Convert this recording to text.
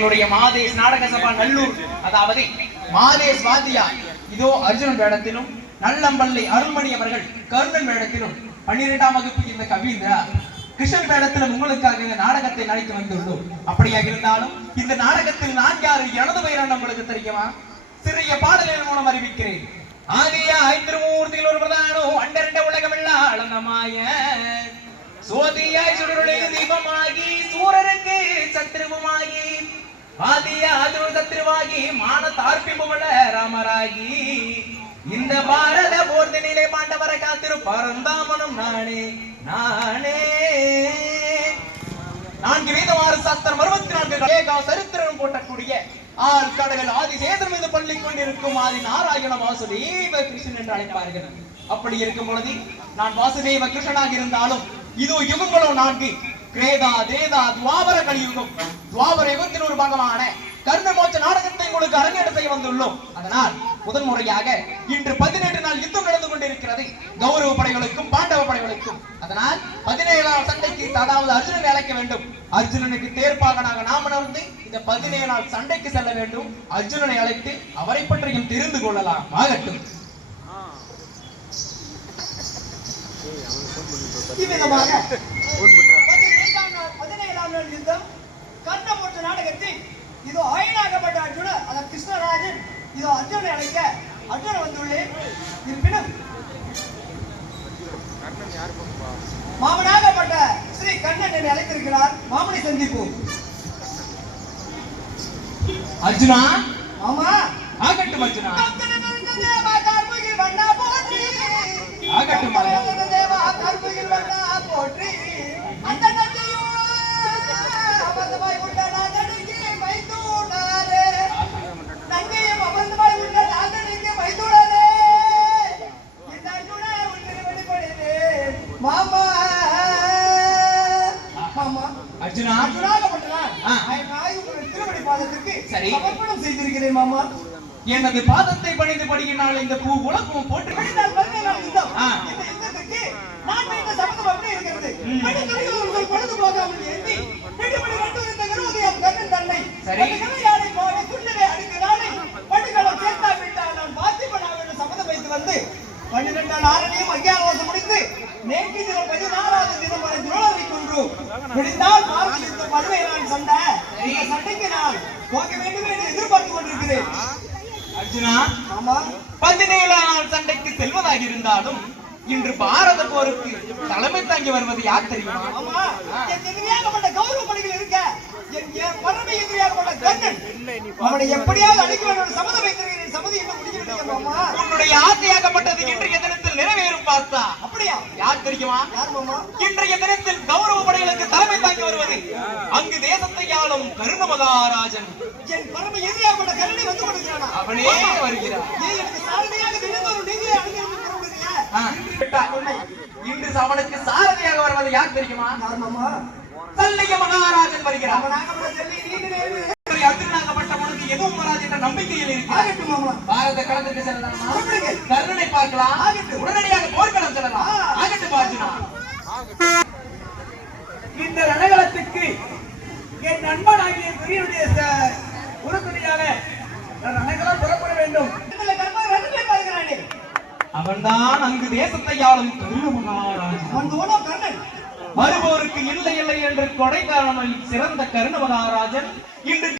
உங்களுடைய மாதேஷ் நாடக சபா நல்லூர். அதாவது மாதேஷ் வாத்தியா. இதோ அர்ஜுனன் வேடத்திலும் நல்லம்பள்ளி அருள்மணி அவர்கள் கருணன் வேடத்திலும் பன்னிரெண்டாம் வகுப்பு இந்த கவீந்திரா கிருஷ்ணன் வேடத்திலும் உங்களுக்காக இந்த நாடகத்தை நடித்து வந்துள்ளோம். அப்படியாக இருந்தாலும் இந்த நாடகத்தில் நான் யாரு? எனது பெயரான உங்களுக்கு தெரியுமா? சிறிய பாடலின் மூலம் அறிவிக்கிறேன். ஆதியாய் திருமூர்த்தியில் ஒரு பிரதானோ அண்டரண்ட உலகமெல்லாம் அளந்தமாய சோதியாய் சுடருளை தீபமாகி சூரருக்கு சத்ருவுமாகி அது மான தார்பிம்புமல ராமராகி இந்த பாரத போர்தனிலே பாண்டவரை காத்திரு பரந்தாமனும் நானே நானே நான்கு வீதமாறு சாஸ்திரம் அறுபத்தி நான்கு ஏகா சரித்திரம் போட்டக்கூடிய ஆள் கடல் ஆதிசேதன் மீது பள்ளி கொண்டிருக்கும் ஆதி நாராயண வாசுதேவ கிருஷ்ணன் என்று அழைப்பார்கள் அப்படி இருக்கும் பொழுது நான் வாசுதேவ கிருஷ்ணனாக இருந்தாலும் இது யுகங்களும் நான்கு கிரேதா தேதா துவாபர கலியுகம் துவாபர யுகத்தின் ஒரு பாகமான கர்ணமோட்ச நாடகத்தை உங்களுக்கு அரங்கேற்ற செய்ய வந்துள்ளோம். அதனால் முதன் முறையாக இன்று பதினெட்டு நாள் யுத்தம் நடந்து கொண்டிருக்கிறது. கௌரவ படைகளுக்கும் பாண்டவ படைகளுக்கும். அதனால் பதினேழாம் சண்டைக்கு அதாவது அர்ஜுனனை அழைக்க வேண்டும். அர்ஜுனனுக்கு தேர்ப்பாகனாக நாம் அமர்ந்து இந்த பதினேழு நாள் சண்டைக்கு செல்ல வேண்டும். அர்ஜுனனை அழைத்து அவரை பற்றியும் தெரிந்து கொள்ளலாம். ஆகட்டும். இவ்விதமாக பதினேழாம் நாள் பதினேழாம் யுத்தம் நாடகத்தில் இதோ இதோ அர்ஜுனை அழைக்க அர்ஜுன வந்துள்ளேன் இருப்பினும் மாமனாகப்பட்ட ஸ்ரீ கண்ணன் என்னை அழைத்திருக்கிறார். மாமனை சந்திப்போம். அர்ஜுனா? ஆமா. ஆகட்டும் அர்ஜுனா. ஆகட்டும் போற்றி. அந்த மாமா. மாமா. அர்ஜுனா. சரி. சமர்ப்பணம் செய்திருக்கிறேன் மாமா. எனது பாதத்தை பணிந்து படியினால் இந்த பூ உலகம் போட்டு பதினாறு முடித்து, நேற்று தினம் பதினாறாவது தினம் வரை துரோணரை கொன்றோம். முடிந்தால் மார்ச் மதுரை நான் சண்டை. இந்த சண்டைக்கு நான் போக வேண்டும் என்று எதிர்பார்த்துக் கொண்டிருக்கிறேன். அர்ஜுனா ஆமா. பதினேழாம் நாள் சண்டைக்கு செல்வதாக இருந்தாலும் இன்று பாரத போருக்கு தலைமை தாங்கி வருவது யார் தெரியுமா? ஆமா. என் எதிரியாகப்பட்ட கௌரவ பணிகள் இருக்க என் பரம எதிரியாகப்பட்ட கண்ணன். அவனை எப்படியாவது அழிக்க வேண்டும். சபதம் வைத்திருக்கிறேன். சபதி என்ன மாமா உன்னுடைய ஆசையாகப்பட்டது இன்றைய தினத்தில் நிறைவேறும். பார்த்தா அப்படியா? யார் தெரியுமா? இன்றைய தினத்தில் கௌரவ படைகளுக்கு தலைமை தாங்கி வருவது அங்கு தேசத்தை ஆளும் கருண மகாராஜன் என் பரம எதிரியாகப்பட்ட கண்ணனை வந்து கொண்டிருக்கிறானா? அவனே வருகிறார். எனக்கு தினந்தோறும் நீங்களே இன்று அவனுக்கு சாரதியாக வருவது யார் தெரியுமா? சல்லிய மகாராஜன் வருகிறார். செல்வி நீங்களே அர்ஜுனாகப்பட்டவனுக்கு எதுவும் வராது என்ற நம்பிக்கையில் ஆகட்டும் மாமா. பாரத களத்துக்கு செல்லலாமா. கருணனை பார்க்கலாம். ஆகட்டும். உடனடியாக போர்க்களம் செல்லலாம். ஆகட்டும் அர்ஜுனா இந்த ரணகளத்துக்கு என் நண்பனாகிய பெரியனுடைய ச- உறுதுணையாக நான் ரணகளம் புறப்பட வேண்டும். அவன்தான் அங்கு தேசத்தை ஆளும் கருண மகாராஜன் அவன் வருவோருக்கு இல்லை இல்லை என்று கொடை காரணம் சிறந்த கருண மகாராஜன் இன்று